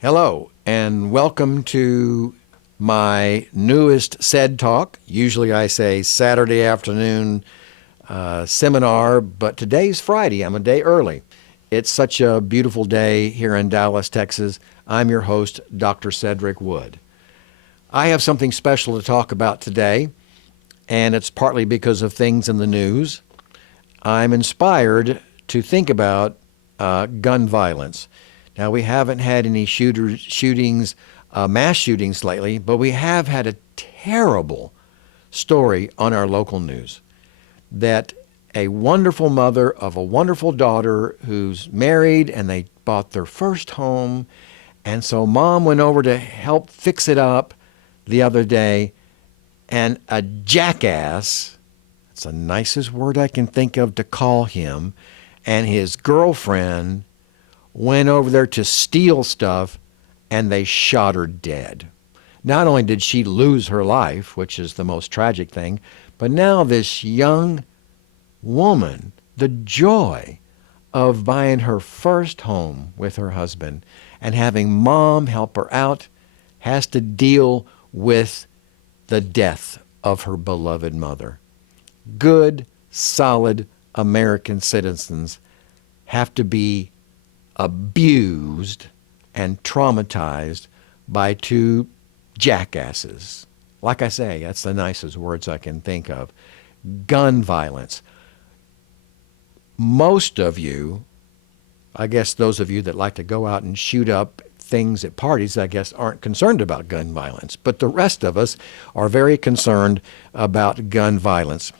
Hello, and welcome to my newest SED talk. Usually I say Saturday afternoon seminar, but today's Friday. I'm a day early. It's such a beautiful day here in Dallas, Texas. I'm your host, Dr. Cedric Wood. I have something special to talk about today, and it's partly because of things in the news. I'm inspired to think about gun violence. Now, we haven't had any shootings, mass shootings lately, but we have had a terrible story on our local news that a wonderful mother of a wonderful daughter who's married and they bought their first home. And so mom went over to help fix it up the other day, and a jackass, it's the nicest word I can think of to call him, and his girlfriend went over there to steal stuff, and they shot her dead. Not only did she lose her life, which is the most tragic thing, but now this young woman, the joy of buying her first home with her husband and having mom help her out, has to deal with the death of her beloved mother. Good, solid American citizens have to be abused and traumatized by two jackasses. Like I say, that's the nicest words I can think of. Gun violence. Most of you, I guess those of you that like to go out and shoot up things at parties, I guess, aren't concerned about gun violence. But the rest of us are very concerned about gun violence.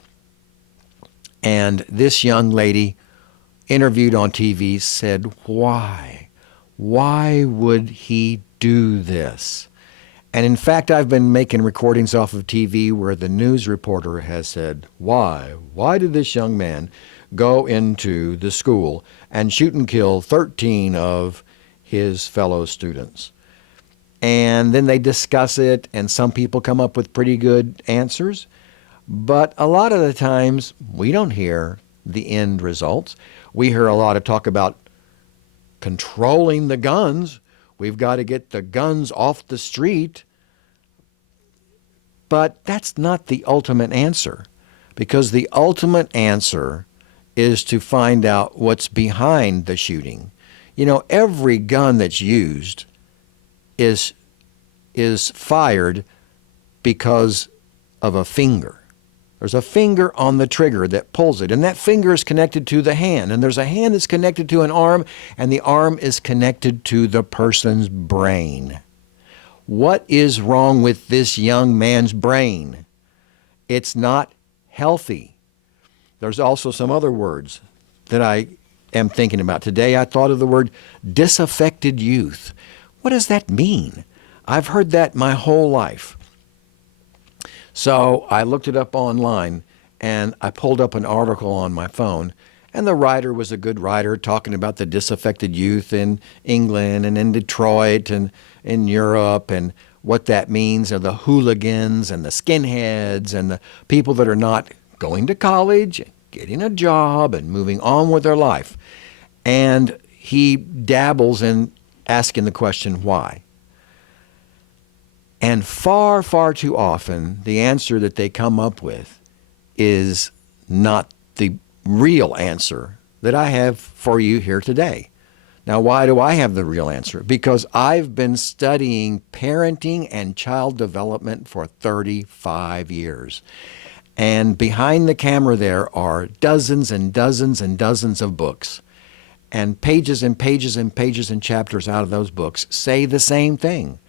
And this young lady interviewed on TV said, why? Why would he do this? And in fact, I've been making recordings off of TV where the news reporter has said, why? Why did this young man go into the school and shoot and kill 13 of his fellow students? And then they discuss it, and some people come up with pretty good answers. But a lot of the times, we don't hear the end results. We hear a lot of talk about controlling the guns. We've got to get the guns off the street. But that's not the ultimate answer, because the ultimate answer is to find out what's behind the shooting. You know, every gun that's used is fired because of a finger. There's a finger on the trigger that pulls it, and that finger is connected to the hand, and there's a hand that's connected to an arm, and the arm is connected to the person's brain. What is wrong with this young man's brain? It's not healthy. There's also some other words that I am thinking about. Today I thought of the word disaffected youth. What does that mean? I've heard that my whole life. So I looked it up online, and I pulled up an article on my phone, and the writer was a good writer talking about the disaffected youth in England and in Detroit and in Europe, and what that means are the hooligans and the skinheads and the people that are not going to college, getting a job, and moving on with their life. And he dabbles in asking the question, why? And far, far too often, the answer that they come up with is not the real answer that I have for you here today. Now, why do I have the real answer? Because I've been studying parenting and child development for 35 years. And behind the camera there are dozens and dozens and dozens of books. And pages and pages and pages and chapters out of those books say the same thing.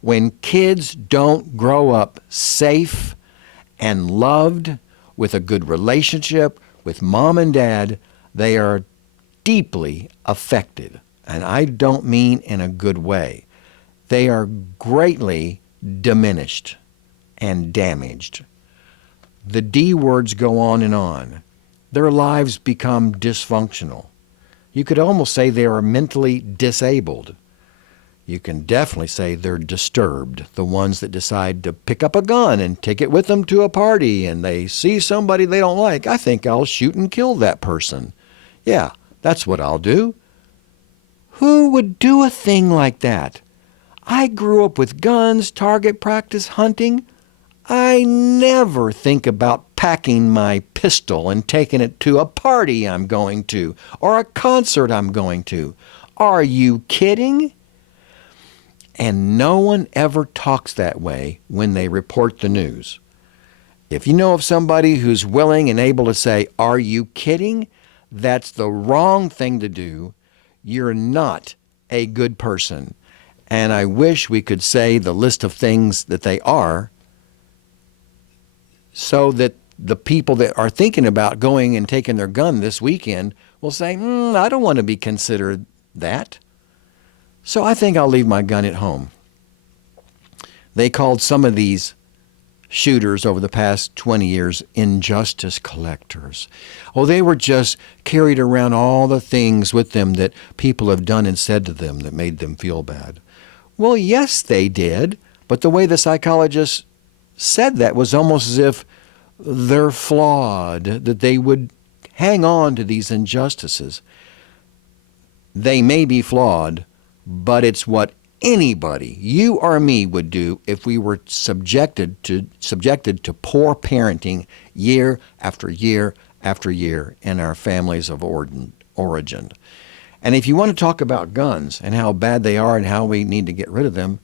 When kids don't grow up safe and loved with a good relationship with mom and dad, they are deeply affected. And I don't mean in a good way. They are greatly diminished and damaged. The D words go on and on. Their lives become dysfunctional. You could almost say they are mentally disabled. You can definitely say they're disturbed, the ones that decide to pick up a gun and take it with them to a party, and they see somebody they don't like. I think I'll shoot and kill that person. Yeah, that's what I'll do. Who would do a thing like that? I grew up with guns, target practice, hunting. I never think about packing my pistol and taking it to a party I'm going to or a concert I'm going to. Are you kidding? And no one ever talks that way when they report the news. If you know of somebody who's willing and able to say, "Are you kidding?" That's the wrong thing to do. You're not a good person. And I wish we could say the list of things that they are, so that the people that are thinking about going and taking their gun this weekend will say, I don't want to be considered that. So I think I'll leave my gun at home. They called some of these shooters over the past 20 years injustice collectors. Oh, they were just carried around all the things with them that people have done and said to them that made them feel bad. Well, yes, they did, but the way the psychologist said that was almost as if they're flawed, that they would hang on to these injustices. They may be flawed, but it's what anybody, you or me, would do if we were subjected to poor parenting year after year after year in our families of origin. And if you want to talk about guns and how bad they are and how we need to get rid of them,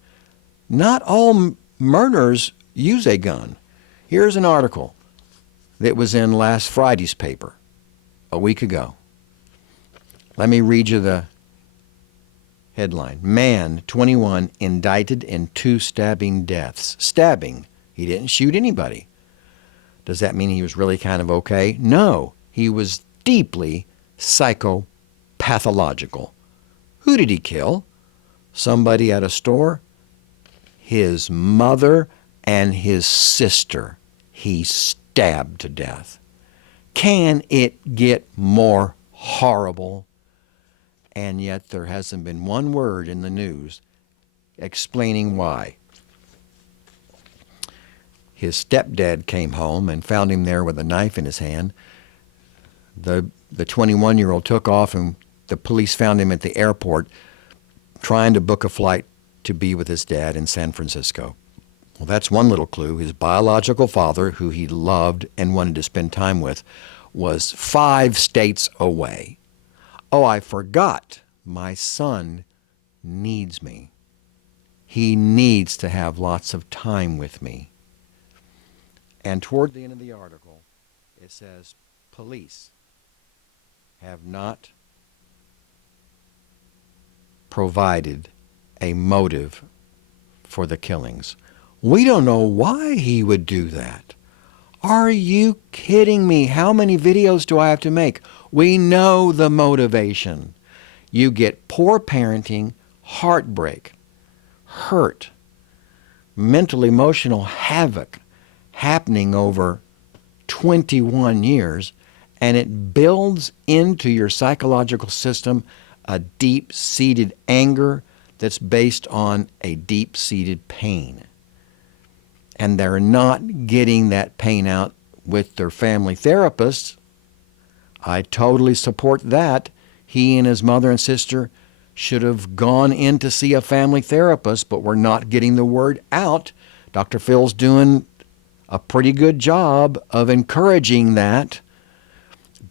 not all murderers use a gun. Here's an article that was in last Friday's paper a week ago. Let me read you the headline. Man, 21, indicted in 2 stabbing deaths. Stabbing. He didn't shoot anybody. Does that mean he was really kind of okay? No, he was deeply psychopathological. Who did he kill? Somebody at a store? His mother and his sister he stabbed to death. Can it get more horrible? And yet there hasn't been one word in the news explaining why. His stepdad came home and found him there with a knife in his hand. The 21-year-old took off, and the police found him at the airport trying to book a flight to be with his dad in San Francisco. Well, that's one little clue. His biological father, who he loved and wanted to spend time with, was 5 states away. Oh, I forgot. My son needs me. He needs to have lots of time with me. And toward the end of the article, it says, police have not provided a motive for the killings. We don't know why he would do that. Are you kidding me? How many videos do I have to make? We know the motivation. You get poor parenting, heartbreak, hurt, mental, emotional havoc happening over 21 years, and it builds into your psychological system a deep-seated anger that's based on a deep-seated pain. And they're not getting that pain out with their family therapists. I totally support that. He and his mother and sister should have gone in to see a family therapist, but we're not getting the word out. Dr. Phil's doing a pretty good job of encouraging that.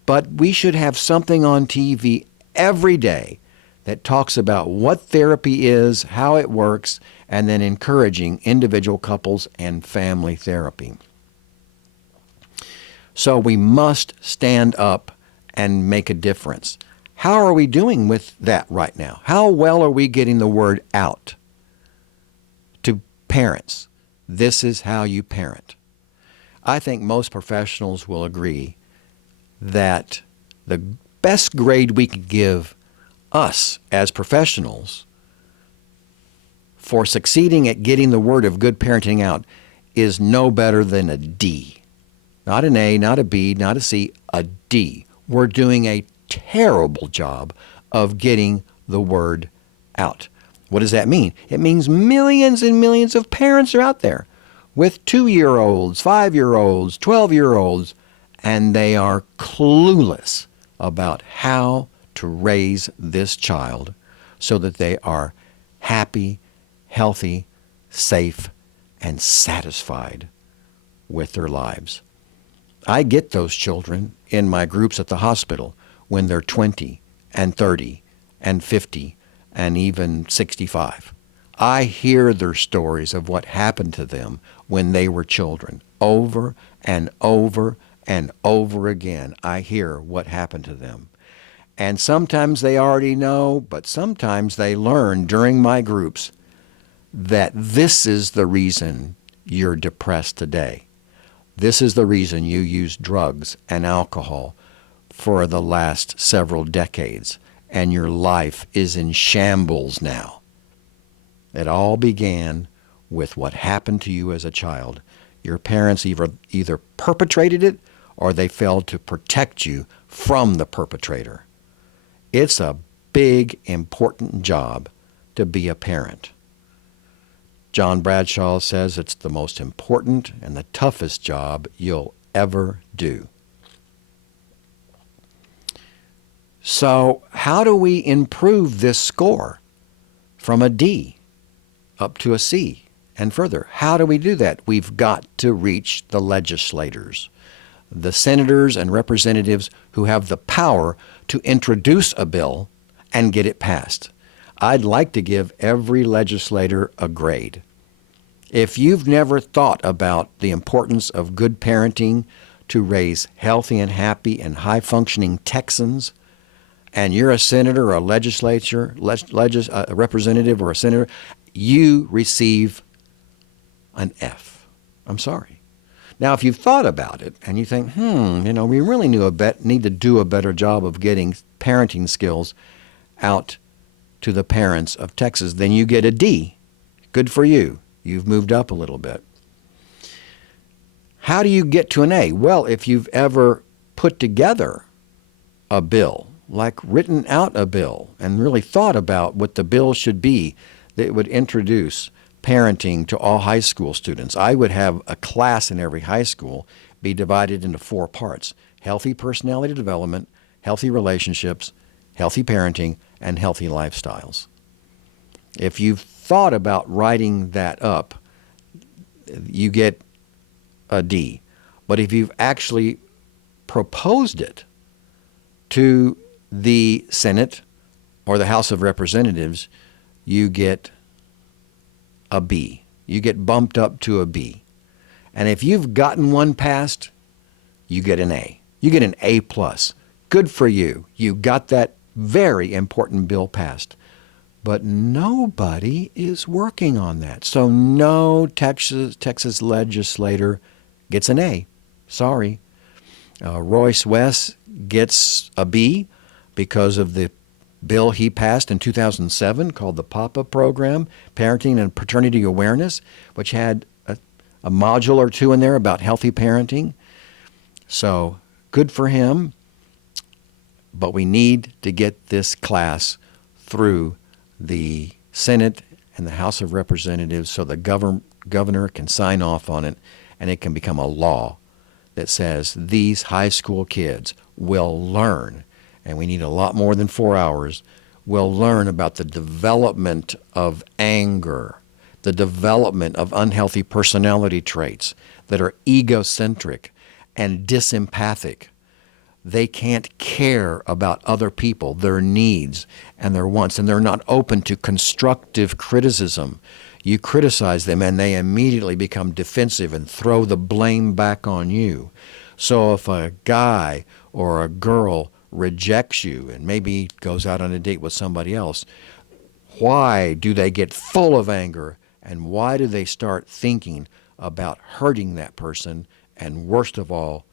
But we should have something on TV every day that talks about what therapy is, how it works, and then encouraging individual couples and family therapy. So we must stand up and make a difference. How are we doing with that right now? How well are we getting the word out to parents? This is how you parent. I think most professionals will agree that the best grade we could give us as professionals for succeeding at getting the word of good parenting out is no better than a D. Not an A, not a B, not a C, a D. We're doing a terrible job of getting the word out. What does that mean? It means millions and millions of parents are out there with 2-year-olds, 5-year-olds, 12-year-olds, and they are clueless about how to raise this child so that they are happy, healthy, safe, and satisfied with their lives. I get those children in my groups at the hospital when they're 20 and 30 and 50 and even 65. I hear their stories of what happened to them when they were children. Over and over and over again, I hear what happened to them. And sometimes they already know, but sometimes they learn during my groups that this is the reason you're depressed today. This is the reason you use drugs and alcohol for the last several decades, and your life is in shambles now. It all began with what happened to you as a child. Your parents either perpetrated it or they failed to protect you from the perpetrator. It's a big, important job to be a parent. John Bradshaw says it's the most important and the toughest job you'll ever do. So how do we improve this score from a D up to a C and further? How do we do that? We've got to reach the legislators, the senators and representatives who have the power to introduce a bill and get it passed. I'd like to give every legislator a grade. If you've never thought about the importance of good parenting to raise healthy and happy and high-functioning Texans, and you're a senator or a a representative or a senator, you receive an F. I'm sorry. Now, if you've thought about it and you think, we really need to do a better job of getting parenting skills out to the parents of Texas, then you get a D. Good for you. You've moved up a little bit. How do you get to an A? Well, if you've ever put together a bill, like written out a bill and really thought about what the bill should be that would introduce parenting to all high school students. I would have a class in every high school be divided into 4 parts: healthy personality development, healthy relationships, healthy parenting, and healthy lifestyles. If you've thought about writing that up, you get a D. But if you've actually proposed it to the Senate or the House of Representatives, you get a B. You get bumped up to a B. And if you've gotten one passed, you get an A. You get an A+. Good for you. You got that very important bill passed. But nobody is working on that. So no Texas legislator gets an A. Sorry. Royce West gets a B because of the bill he passed in 2007 called the PAPA program, Parenting and Paternity Awareness, which had a module or two in there about healthy parenting. So good for him. But we need to get this class through the Senate and the House of Representatives so the governor can sign off on it and it can become a law that says these high school kids will learn, and we need a lot more than 4 hours, will learn about the development of anger, the development of unhealthy personality traits that are egocentric and disempathic. They can't care about other people, their needs and their wants, and they're not open to constructive criticism. You criticize them and they immediately become defensive and throw the blame back on you. So if a guy or a girl rejects you and maybe goes out on a date with somebody else, why do they get full of anger, and why do they start thinking about hurting that person and, worst of all,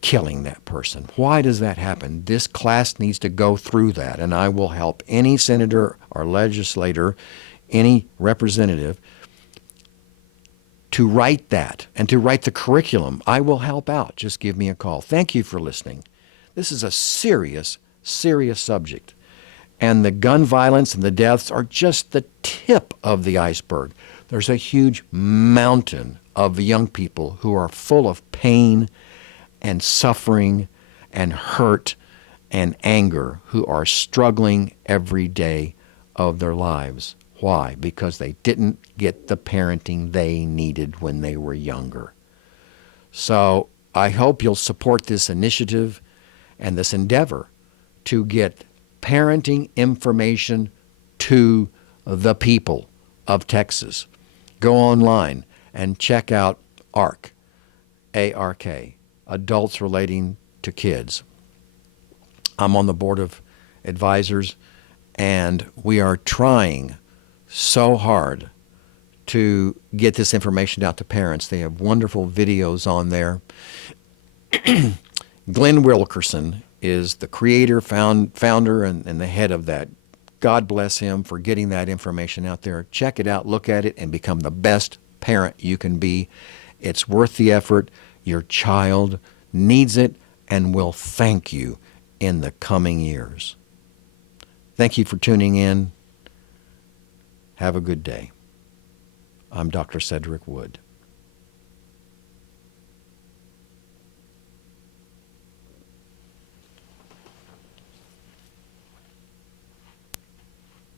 killing that person? Why does that happen? This class needs to go through that, and I will help any senator or legislator, any representative, to write that and to write the curriculum. I will help out. Just give me a call. Thank you for listening. This is a serious, serious subject. And the gun violence and the deaths are just the tip of the iceberg. There's a huge mountain of young people who are full of pain and suffering and hurt and anger, who are struggling every day of their lives. Why? Because they didn't get the parenting they needed when they were younger. So I hope you'll support this initiative and this endeavor to get parenting information to the people of Texas. Go online and check out ARK, A-R-K, Adults Relating to Kids. I'm on the board of advisors, and we are trying so hard to get this information out to parents. They have wonderful videos on there. Glenn Wilkerson is the creator, founder, and the head of that. God bless him for getting that information out there. Check it out, look at it, and become the best parent you can be. It's worth the effort. Your child needs it and will thank you in the coming years. Thank you for tuning in. Have a good day. I'm Dr. Cedric Wood.